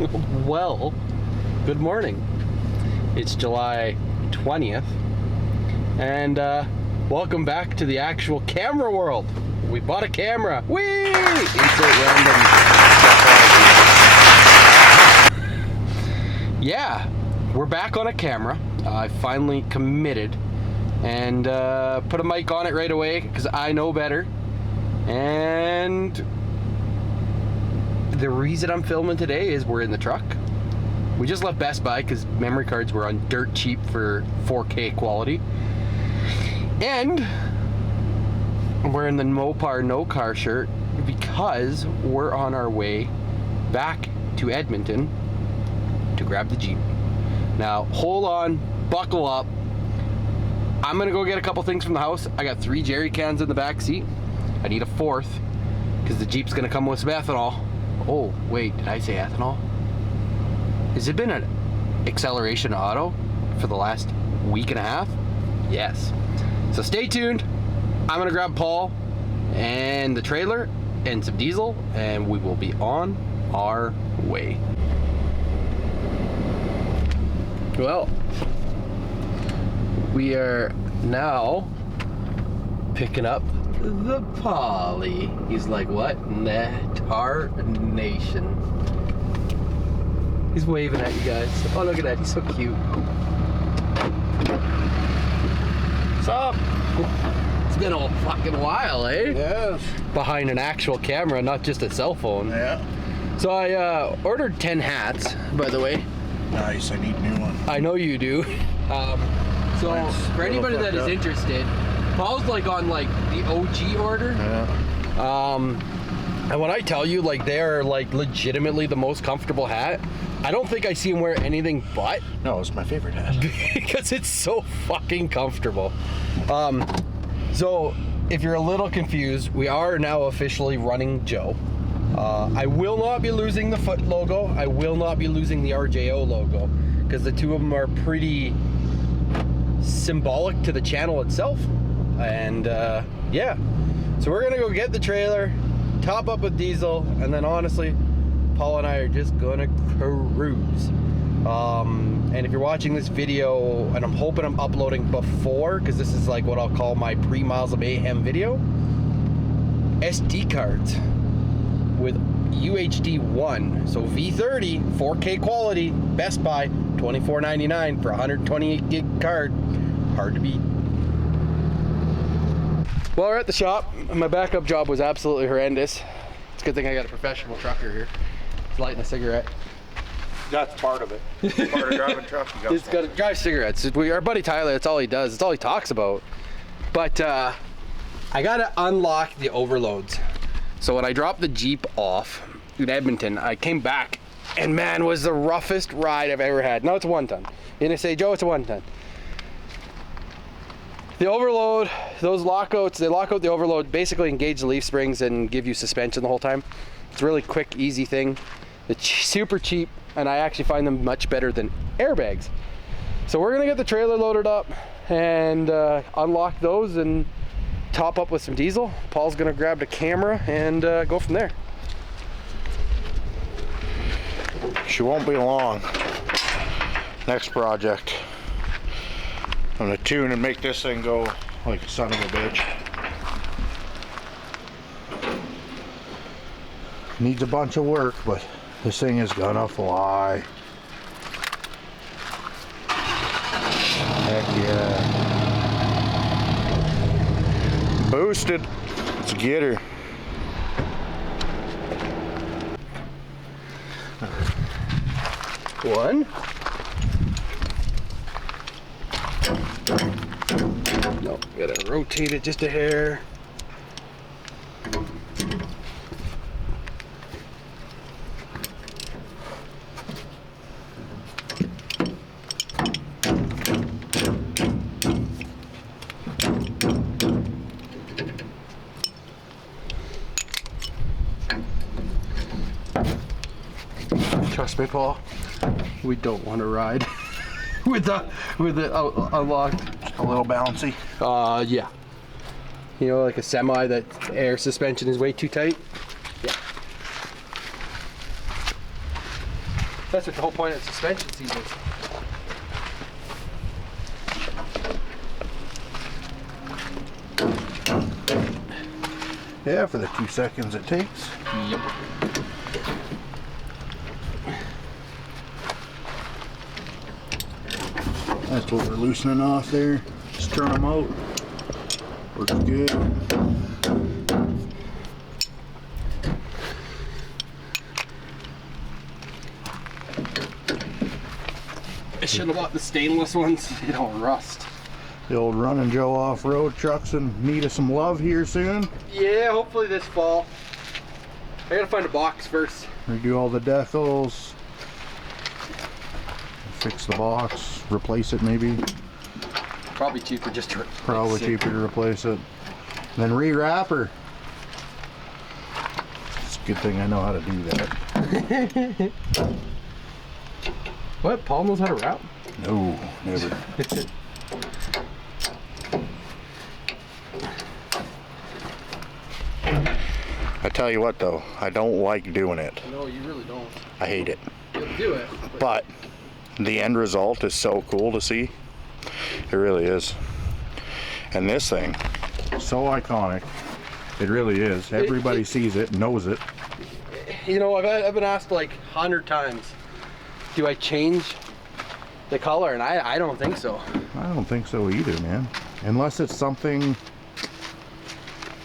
Well, good morning. It's July 20th, and welcome back to the actual camera world. We bought a camera. Whee! Insert random. Yeah, we're back on a camera. I finally committed and put a mic on it right away because I know better. And the reason I'm filming today is we're in the truck. We just left Best Buy because memory cards were on dirt cheap for 4K quality. And we're in the Mopar No Car shirt because we're on our way back to Edmonton to grab the Jeep. Now, hold on, buckle up. I'm gonna go get a couple things from the house. I got 3 jerry cans in the back seat. I need a 4th because the Jeep's gonna come with some ethanol. Oh, wait, did I say ethanol? Has it been an acceleration auto for the last week and a half? Yes. So stay tuned. I'm gonna grab Paul and the trailer and some diesel, and we will be on our way. Well, we are now picking up the Polly. He's like, what in the tar nation? He's waving at you guys. Oh, look at that. He's so cute. What's up? It's been a fucking while, eh? Yes. Behind an actual camera, not just a cell phone. Yeah. So I ordered 10 hats, by the way. Nice. I need a new one. I know you do. So Mine's for anybody that is interested, Paul's like on like the OG order. Yeah. And when I tell you, like, they are like legitimately the most comfortable hat, I don't think I see him wear anything but. No, it's my favorite hat. Because it's so fucking comfortable. So if you're a little confused, we are now officially running Joe. I will not be losing the Foot logo. I will not be losing the RJO logo because the two of them are pretty symbolic to the channel itself. And yeah, so we're gonna go get the trailer, top up with diesel, and then honestly, Paul and I are just gonna cruise. And if you're watching this video, and I'm hoping I'm uploading before, because this is like what I'll call my pre-Miles of Mayhem video, SD cards with UHD 1, so V30, 4K quality, Best Buy, $24.99 for a 128 gig card. Hard to beat. Well, we're at the shop. My backup job was absolutely horrendous. It's a good thing I got a professional trucker here. He's lighting a cigarette. That's part of it. Part of driving truck. He's got to drive cigarettes. Our buddy Tyler, that's all he does. That's all he talks about. But I got to unlock the overloads. So when I dropped the Jeep off in Edmonton, I came back, and man, was the roughest ride I've ever had. No, it's a 1-ton. You're gonna say, Joe, it's a 1-ton. The overload, those lockouts, they lock out the overload, basically engage the leaf springs and give you suspension the whole time. It's a really quick, easy thing. It's super cheap, and I actually find them much better than airbags. So we're gonna get the trailer loaded up and unlock those and top up with some diesel. Paul's gonna grab the camera and go from there. She won't be long. Next project. I'm gonna tune and make this thing go like a son of a bitch. Needs a bunch of work, but this thing is gonna fly. Heck yeah. Boosted. Let's get her. One. No, gotta rotate it just a hair. Trust me, Paul, we don't want to ride with the unlocked. A little bouncy. Yeah. You know, like a semi that air suspension is way too tight. Yeah. That's what the whole point of suspension seat is. Yeah, for the 2 seconds it takes. Yep. That's what we're loosening off there. Just turn them out. Works good. I should have bought the stainless ones. They don't rust. The old Running Joe off-road truck's in need of some love here soon. Yeah, hopefully this fall. I gotta find a box first. Redo all the decals. Fix the box. Replace it maybe. Probably cheaper just to Probably cheaper to replace it. Then re-wrap her. It's a good thing I know how to do that. What? Paul knows how to wrap? No, never. I tell you what though, I don't like doing it. No, you really don't. I hate it. You'll do it. But the end result is so cool to see. It really is. And this thing, so iconic. It really is. Everybody sees it, knows it. You know, I've been asked like 100 times, do I change the color? And I don't think so. I don't think so either, man. Unless it's something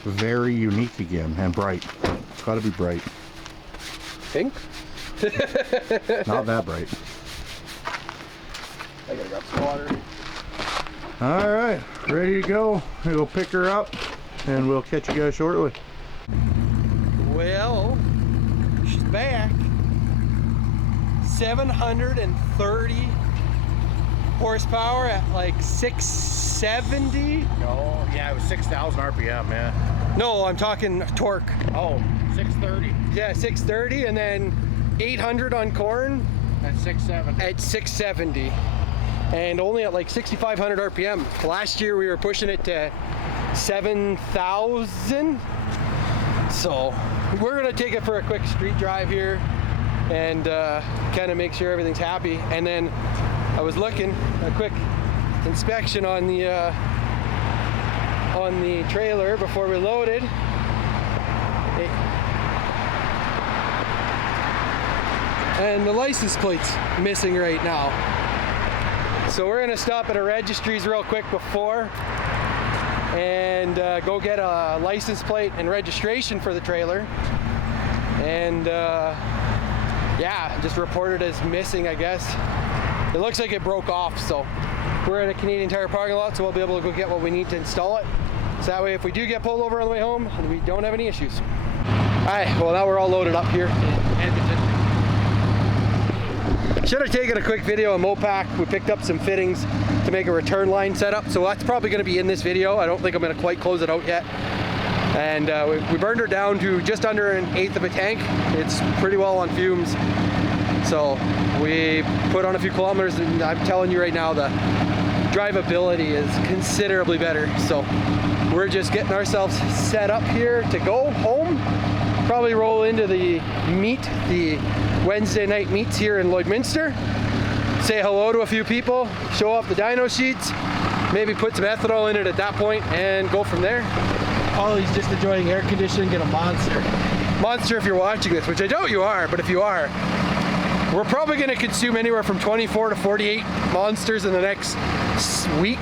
very unique again and bright. It's got to be bright. Pink? Not that bright. I gotta grab some water. All right, ready to go. We'll pick her up and we'll catch you guys shortly. Well, she's back. 730 horsepower at like 670. No, yeah, it was 6,000 RPM, man. No, I'm talking torque. Oh, 630 Yeah, 630, and then 800 on corn at 670. at 670, and only at like 6,500 RPM. Last year we were pushing it to 7,000. So we're gonna take it for a quick street drive here and kind of make sure everything's happy. And then I was looking, a quick inspection on the trailer before we loaded. And the license plate's missing right now. So we're gonna stop at a registry's real quick before and go get a license plate and registration for the trailer. And yeah, just report it as missing, I guess. It looks like it broke off, so we're at a Canadian Tire parking lot, so we'll be able to go get what we need to install it. So that way, if we do get pulled over on the way home, we don't have any issues. All right, well now we're all loaded up here in Edmonton. Should have taken a quick video of Mopac. We picked up some fittings to make a return line setup, so that's probably going to be in this video. I don't think I'm going to quite close it out yet. And we burned her down to just under 1/8 of a tank. It's pretty well on fumes. So we put on a few kilometers, and I'm telling you right now, the drivability is considerably better. So we're just getting ourselves set up here to go home. Probably roll into the meet, the Wednesday night meets here in Lloydminster. Say hello to a few people, show off the dyno sheets, maybe put some ethanol in it at that point, and go from there. Ollie's just enjoying air conditioning in a Monster. Monster, if you're watching this, which I doubt you are, but if you are, we're probably going to consume anywhere from 24 to 48 Monsters in the next week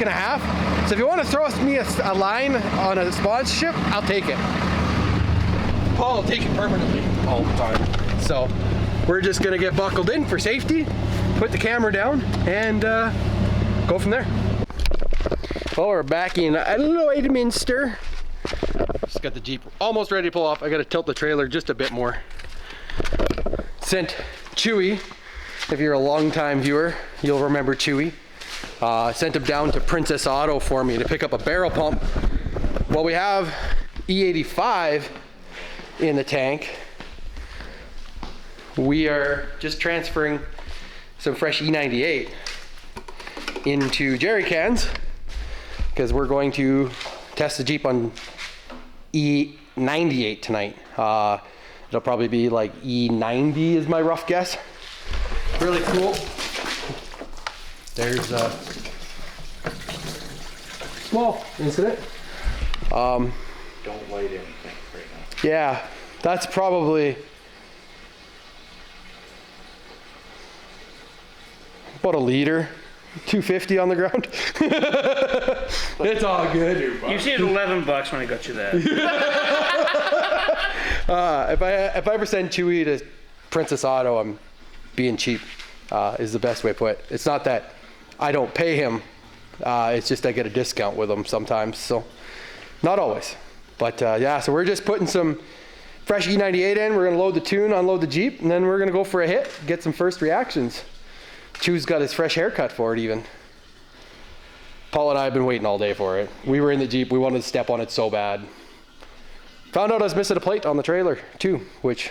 and a half. So if you want to throw me a line on a sponsorship, I'll take it. Paul will take it permanently all the time. So we're just going to get buckled in for safety, put the camera down, and go from there. Well, we're back in Lloydminster. Just got the Jeep almost ready to pull off. I got to tilt the trailer just a bit more. Sent Chewy, if you're a long-time viewer, you'll remember Chewy. Sent him down to Princess Auto for me to pick up a barrel pump. Well, we have E85 in the tank. We are just transferring some fresh E98 into jerry cans because we're going to test the Jeep on E98 tonight. It'll probably be like E90 is my rough guess. really cool. There's a small incident. Don't light anything right now. Yeah, that's probably about a liter. 250 on the ground. It's all good. You said $11 when I got you that. If I ever send Chewy to Princess Auto, I'm being cheap. Is the best way to put it. It's not that I don't pay him. It's just I get a discount with him sometimes. So not always. But yeah, so we're just putting some fresh E98 in. We're gonna load the tune, unload the Jeep, and then we're gonna go for a hit, get some first reactions. Chew's got his fresh haircut for it even. Paul and I have been waiting all day for it. We were in the Jeep, we wanted to step on it so bad. Found out I was missing a plate on the trailer too, which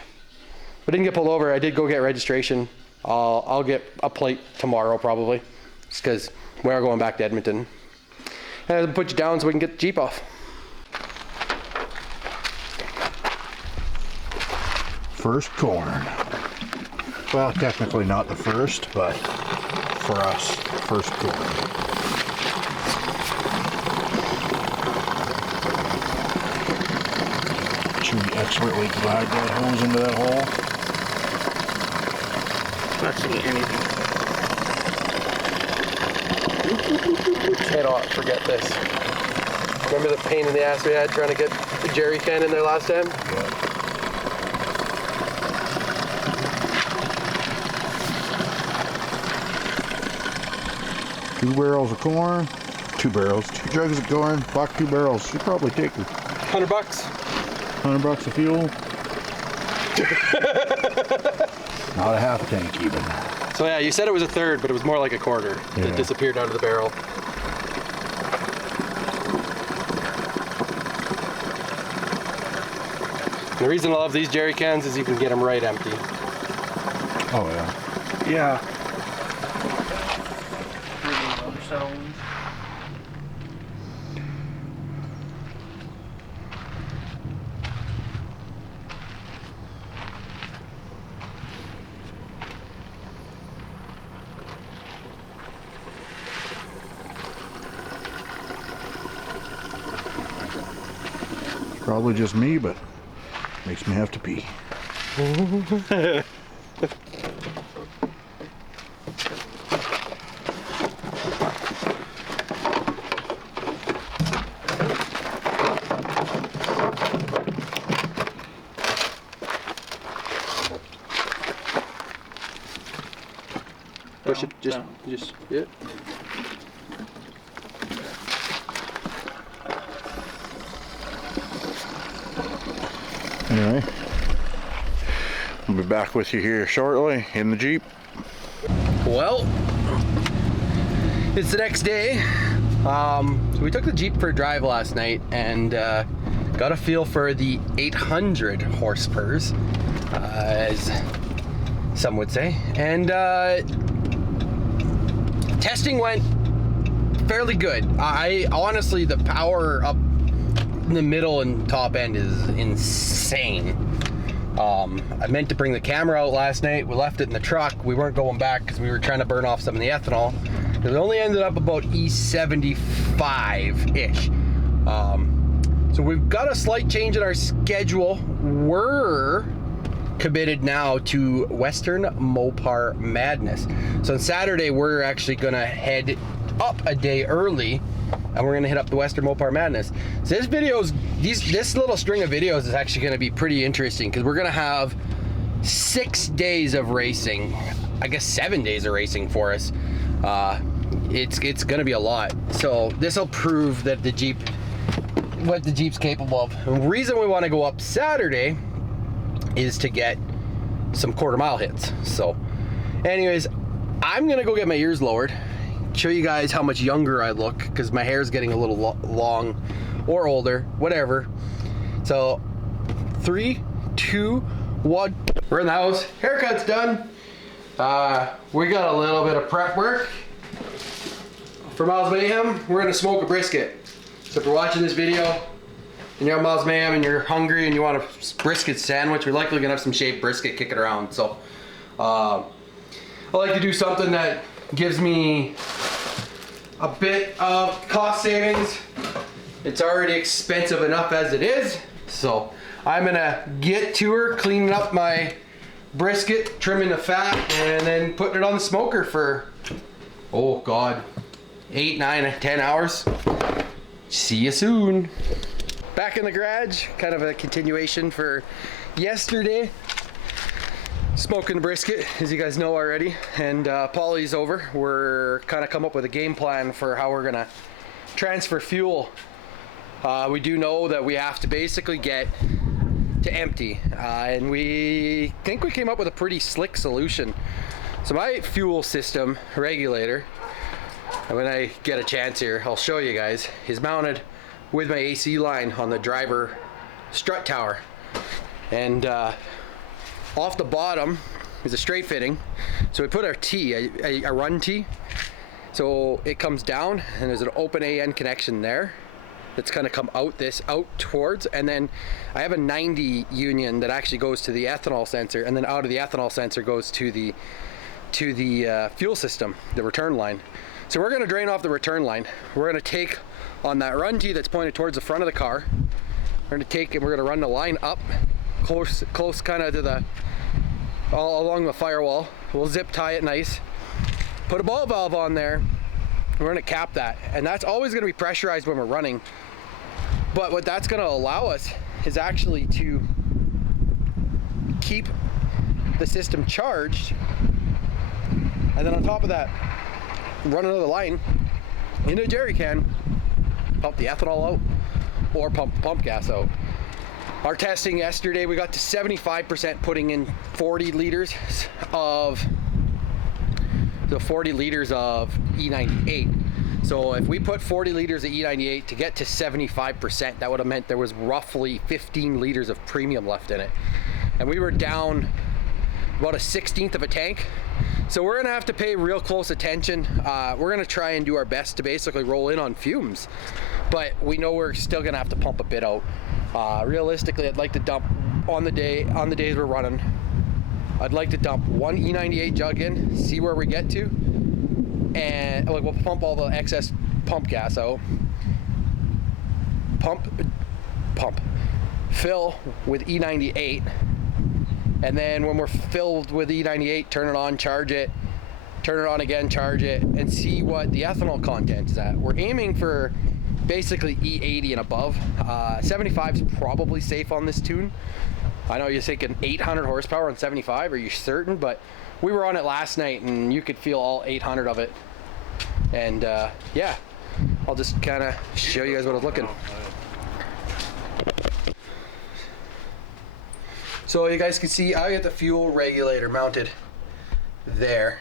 I didn't get pulled over. I did go get registration. I'll get a plate tomorrow probably, just because we are going back to Edmonton. And I'll put you down so we can get the Jeep off. First corn. Well, technically not the first, but for us, first corn. Chewy expertly glide that hose into that hole. Not seeing anything. Cannot forget this. Remember the pain in the ass we had trying to get the jerry can in there last time? Yeah. 2 barrels of corn, 2 barrels, 2 jugs of corn, buck 2 barrels. Should probably take her. $100. $100 of fuel. Not a half tank even. So yeah, you said it was a third, but it was more like a quarter that disappeared out of the barrel. The reason I love these jerry cans is you can get them right empty. Oh yeah. Yeah. So. Probably just me, but makes me have to pee. Push it, just, yeah. Anyway, I'll be back with you here shortly in the Jeep. Well, it's the next day. So we took the Jeep for a drive last night and got a feel for the 800 horsepower, as some would say. And testing went fairly good. I honestly, the power up in the middle and top end is insane. I meant to bring the camera out last night. We left it in the truck. We weren't going back because we were trying to burn off some of the ethanol. It only ended up about E75-ish. So we've got a slight change in our schedule. We're committed now to Western Mopar Madness. So on Saturday, we're actually gonna head up a day early and we're gonna hit up the Western Mopar Madness. So this little string of videos is actually gonna be pretty interesting because we're gonna have 6 days of racing. I guess 7 days of racing for us. It's gonna be a lot. So this will prove that what the Jeep's capable of. The reason we wanna go up Saturday is to get some quarter-mile hits. So anyways, I'm gonna go get my ears lowered, show you guys how much younger I look because my hair is getting a little long or older, whatever. So 3, 2, 1, we're in the house. Haircut's done. We got a little bit of prep work for Miles Mayhem. We're gonna smoke a brisket. So if you're watching this video and you're on Miles Mayhem and you're hungry and you want a brisket sandwich, we're likely gonna have some shaved brisket kicking around. So I'll I like to do something that gives me a bit of cost savings. It's already expensive enough as it is. So I'm gonna get to her, cleaning up my brisket, trimming the fat, and then putting it on the smoker for, oh God, 8, 9, 10 hours. See you soon. Back in the garage, kind of a continuation for yesterday. Smoking the brisket, as you guys know already, and Polly's over. We're kind of come up with a game plan for how we're gonna transfer fuel. We do know that we have to basically get to empty, and we think we came up with a pretty slick solution. So my fuel system regulator, and when I get a chance here, I'll show you guys, is mounted with my AC line on the driver strut tower. And off the bottom is a straight fitting. So we put our T, a run T. So it comes down and there's an open AN connection there that's gonna come out towards, and then I have a 90 union that actually goes to the ethanol sensor, and then out of the ethanol sensor goes to the fuel system, the return line. So we're gonna drain off the return line. We're gonna take on that run T that's pointed towards the front of the car. We're gonna take and we're gonna run the line up close kind of to all along the firewall. We'll zip tie it nice. Put a ball valve on there. We're gonna cap that, and that's always gonna be pressurized when we're running. But what that's gonna allow us is actually to keep the system charged, and then on top of that, run another line into a jerry can, pump the ethanol out, or pump gas out. Our testing yesterday, we got to 75% putting in 40 liters of E98. So if we put 40 liters of E98 to get to 75%, that would have meant there was roughly 15 liters of premium left in it. And we were down about a 1/16 of a tank. So we're gonna have to pay real close attention. We're gonna try and do our best to basically roll in on fumes, but we know we're still gonna have to pump a bit out. Realistically, I'd like to dump on the days we're running. I'd like to dump one E98 jug in, see where we get to, and like we'll pump all the excess pump gas out. Fill with E98, and then when we're filled with E98, turn it on, charge it, turn it on again, charge it, and see what the ethanol content is at. We're aiming for basically E80 and above. 75 is probably safe on this tune. I know you're thinking 800 horsepower on 75, are you certain? But we were on it last night and you could feel all 800 of it. And yeah, I'll just kind of show you guys what I was looking. So you guys can see I got the fuel regulator mounted there.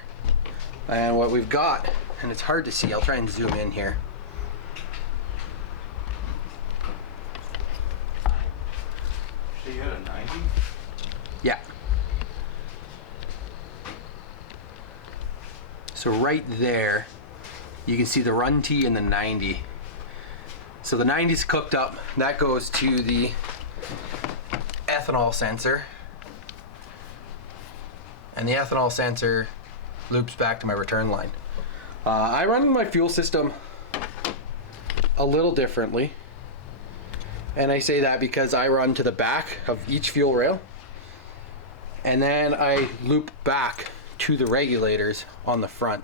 And what we've got, and it's hard to see, I'll try and zoom in here. So you had a 90? Yeah. So right there, you can see the run T and the 90. So the 90's cooked up. That goes to the ethanol sensor. And the ethanol sensor loops back to my return line. I run my fuel system a little differently. And I say that because I run to the back of each fuel rail, and then I loop back to the regulators on the front.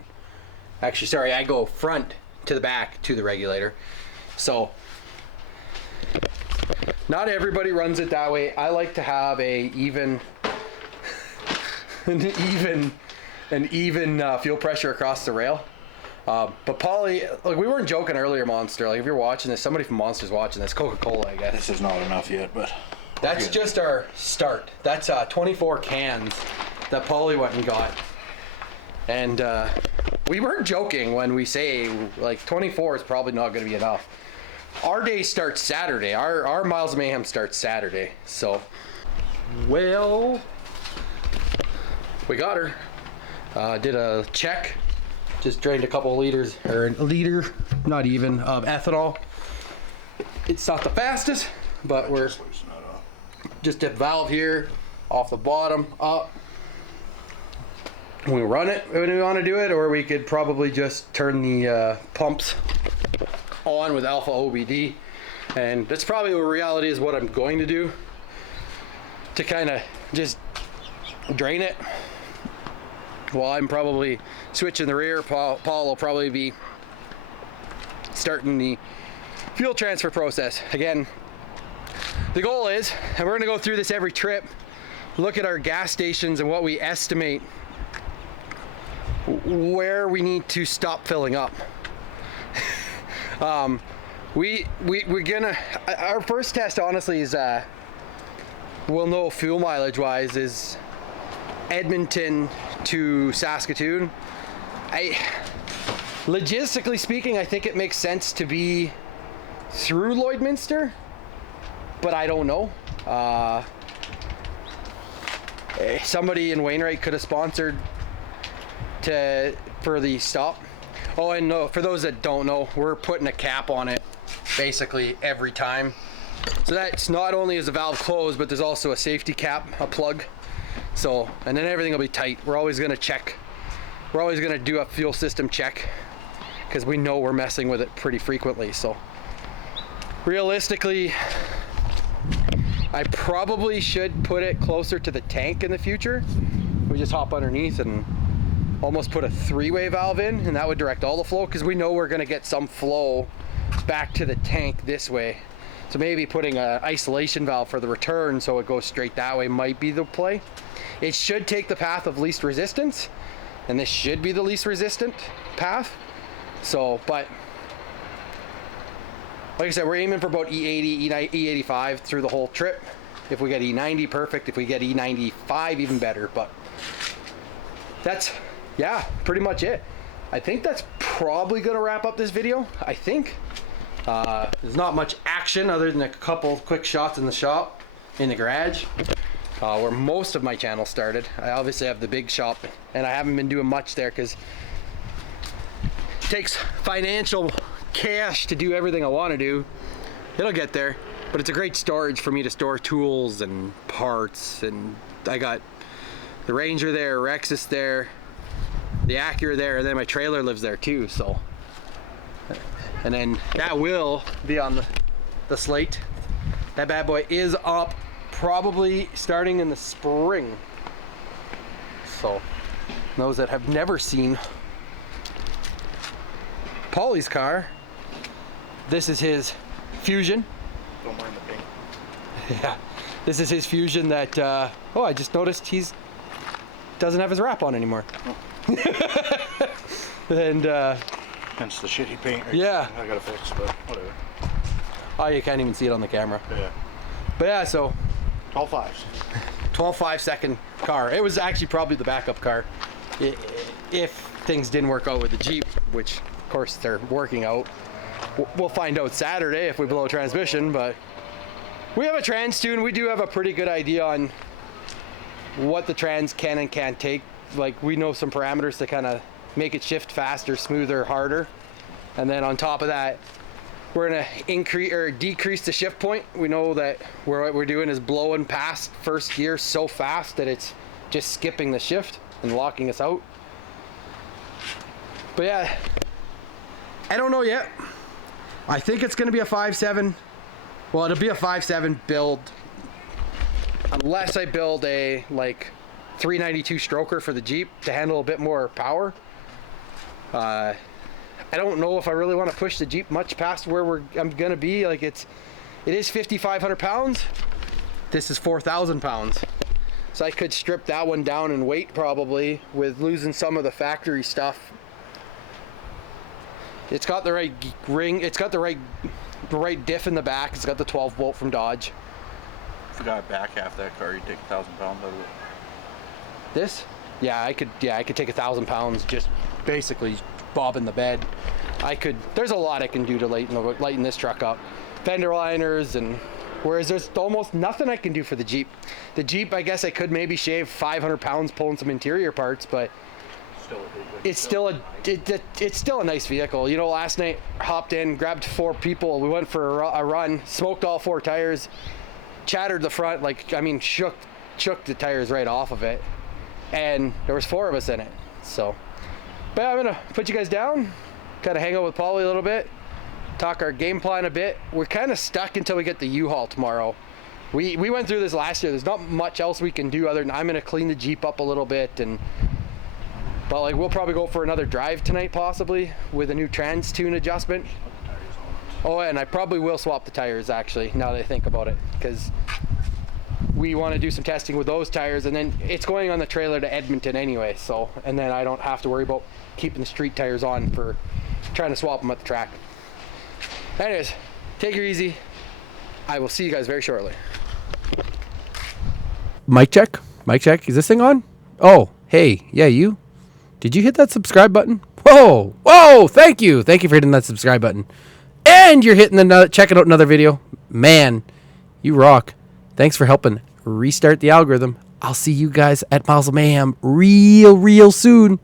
Actually, sorry, I go front to the back to the regulator. So not everybody runs it that way. I like to have an even fuel pressure across the rail. But Polly, like, we weren't joking earlier, Monster. Like, if you're watching this, somebody from Monster's watching this. Coca-Cola, I guess. This is not enough yet, but that's just our start. That's 24 cans that Polly went and got. And we weren't joking when we say, like, 24 is probably not going to be enough. Our day starts Saturday. Our Miles of Mayhem starts Saturday. So, well, we got her. Did a check. Just drained a couple of liters, or a liter, not even, of ethanol. It's not the fastest, but we're just a valve here, off the bottom, up. we run it when we want to do it, or we could probably just turn the pumps on with alpha OBD. And that's probably the reality is what I'm going to do, to kind of just drain it. Well, I'm probably switching the rear. Paul will probably be starting the fuel transfer process. Again, the goal is, and we're going to go through this every trip, look at our gas stations and what we estimate where we need to stop filling up. We're gonna, our first test honestly is, we'll know fuel mileage wise, is Edmonton to Saskatoon. Logistically speaking, I think it makes sense to be through Lloydminster, but I don't know. Somebody in Wainwright could have sponsored for the stop. Oh, and no, for those that don't know, we're putting a cap on it basically every time. So that's not only is the valve closed, but there's also a safety cap, a plug. So, and then everything will be tight. We're always gonna check. We're always gonna do a fuel system check because we know we're messing with it pretty frequently. So realistically, I probably should put it closer to the tank in the future. We just hop underneath and almost put a three-way valve in, and that would direct all the flow, because we know we're going to get some flow back to the tank this way. So maybe putting an isolation valve for the return so it goes straight that way might be the play. It should take the path of least resistance, and this should be the least resistant path. So, but like I said, we're aiming for about E80, E85 through the whole trip. If we get E90, perfect. If we get E95, even better. But that's, yeah, pretty much it. I think that's probably gonna wrap up this video. I think there's not much action other than a couple quick shots in the shop, in the garage, where most of my channel started. I obviously have the big shop, and I haven't been doing much there because it takes financial cash to do everything I want to do. It'll get there, but it's a great storage for me to store tools and parts. And I got the Ranger there, Rexus there, the Acura there, and then my trailer lives there too. So, and then that will be on the slate. That bad boy is up probably starting in the spring. So those that have never seen Paulie's car, this is his Fusion. Don't mind the pink. Yeah, this is his Fusion that, oh, I just noticed he's doesn't have his wrap on anymore. And Hence the shitty paint. Yeah. I gotta fix, but whatever. Oh, you can't even see it on the camera. Yeah. But yeah, so 12 fives. 12 5-second car. It was actually probably the backup car if things didn't work out with the Jeep, which of course they're working out. We'll find out Saturday if we blow a transmission, but we have a trans tune. We do have a pretty good idea on what the trans can and can't take. Like, we know some parameters to kind of make it shift faster, smoother, harder. And then on top of that, we're gonna increase or decrease the shift point. We know that what we're doing is blowing past first gear so fast that it's just skipping the shift and locking us out. But yeah, I don't know yet. I think it's gonna be a 5.7. Well, it'll be a 5.7 build, unless I build a like 392 stroker for the Jeep to handle a bit more power. I don't know if I really want to push the Jeep much past where I'm gonna be. Like, it is 5,500 pounds. This is 4,000 pounds. So I could strip that one down in weight probably with losing some of the factory stuff. It's got the right ring. It's got the right diff in the back. It's got the 12 bolt from Dodge. If you got back half that car, you'd take 1,000 pounds out of it. This? Yeah, I could take 1,000 pounds just basically bobbing the bed. There's a lot I can do to lighten this truck up. Fender liners, and whereas there's almost nothing I can do for the Jeep. The Jeep, I guess I could maybe shave 500 pounds pulling some interior parts, but it's still a nice vehicle. You know, last night hopped in, grabbed 4 people, we went for a run, smoked all 4 tires, chattered the front, like, I mean, shook the tires right off of it. and there was 4 of us in it. So, but I'm gonna put you guys down, kind of hang out with Paulie a little bit, talk our game plan a bit. We're kind of stuck until we get the U-Haul tomorrow. We went through this last year. There's not much else we can do other than I'm gonna clean the Jeep up a little bit, but like we'll probably go for another drive tonight possibly with a new trans tune adjustment. Oh, and I probably will swap the tires actually, now that I think about it, because we want to do some testing with those tires, and then it's going on the trailer to Edmonton anyway, so, and then I don't have to worry about keeping the street tires on for trying to swap them at the track. Anyways, take it easy. I will see you guys very shortly. Mic check. Mic check. Is this thing on? Oh, hey, yeah, you. Did you hit that subscribe button? Whoa, whoa! Thank you for hitting that subscribe button, and you're hitting checking out another video. Man, you rock. Thanks for helping restart the algorithm. I'll see you guys at Miles of Mayhem real soon.